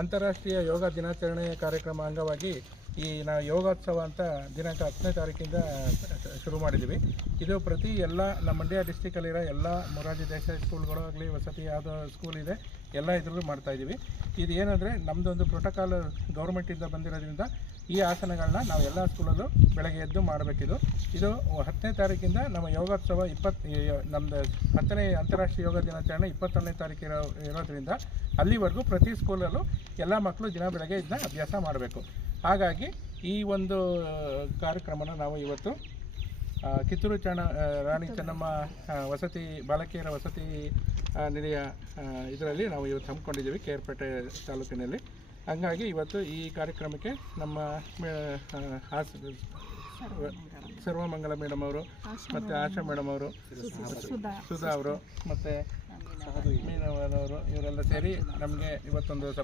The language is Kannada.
ಅಂತಾರಾಷ್ಟ್ರೀಯ ಯೋಗ ದಿನಾಚರಣೆ ಕಾರ್ಯಕ್ರಮ ಅಂಗವಾಗಿ ಈ ನಾವು ಯೋಗೋತ್ಸವ ಅಂತ ದಿನಾಂಕ 10ನೇ ತಾರೀಕಿಂದ ಶುರು ಮಾಡಿದ್ದೀವಿ. ಇದು ಪ್ರತಿ ಎಲ್ಲ ನಮ್ಮ ಮಂಡ್ಯ ಡಿಸ್ಟಿಕಲ್ಲಿರೋ ಎಲ್ಲ ಮೊರಾರ್ಜಿ ದೇಸಾಯಿ ಸ್ಕೂಲ್ಗಳು ಆಗಲಿ, ವಸತಿ ಯಾವುದೋ ಸ್ಕೂಲ್ ಇದೆ, ಎಲ್ಲ ಇದರಲ್ಲೂ ಮಾಡ್ತಾಯಿದ್ದೀವಿ. ಇದು ಏನಂದರೆ ನಮ್ಮದೊಂದು ಪ್ರೋಟೋಕಾಲ್ ಗೌರ್ಮೆಂಟಿಂದ ಬಂದಿರೋದ್ರಿಂದ ಈ ಆಸನಗಳನ್ನ ನಾವು ಎಲ್ಲ ಸ್ಕೂಲಲ್ಲೂ ಬೆಳಗ್ಗೆ ಎದ್ದು ಮಾಡಬೇಕಿದು. ಇದು 10ನೇ ತಾರೀಕಿಂದ ನಮ್ಮ ಯೋಗೋತ್ಸವ ನಮ್ಮದು 10ನೇ ಅಂತಾರಾಷ್ಟ್ರೀಯ ಯೋಗ ದಿನಾಚರಣೆ 21ನೇ ತಾರೀಕು ಇರೋದ್ರಿಂದ ಅಲ್ಲಿವರೆಗೂ ಪ್ರತಿ ಸ್ಕೂಲಲ್ಲೂ ಎಲ್ಲ ಮಕ್ಕಳು ದಿನ ಬೆಳಗ್ಗೆ ಇದನ್ನ ಅಭ್ಯಾಸ ಮಾಡಬೇಕು. ಹಾಗಾಗಿ ಈ ಒಂದು ಕಾರ್ಯಕ್ರಮನ ನಾವು ಇವತ್ತು ಕಿತ್ತೂರು ರಾಣಿ ಚೆನ್ನಮ್ಮ ವಸತಿ ಬಾಲಕಿಯರ ವಸತಿ ನಿಲಯ ಇದರಲ್ಲಿ ನಾವು ಇವತ್ತು ಹಮ್ಮಿಕೊಂಡಿದ್ದೀವಿ, ಕೇರ್ಪೇಟೆ ತಾಲೂಕಿನಲ್ಲಿ. ಹಂಗಾಗಿ ಇವತ್ತು ಈ ಕಾರ್ಯಕ್ರಮಕ್ಕೆ ನಮ್ಮ ಸರ್ವಮಂಗಳ ಮೇಡಮ್ ಅವರು ಮತ್ತು ಆಶಾ ಮೇಡಮ್ ಅವರು, ಸುಧಾ ಅವರು ಮತ್ತು ಮೀನವರು ಇವರೆಲ್ಲ ಸೇರಿ ನಮಗೆ ಇವತ್ತೊಂದು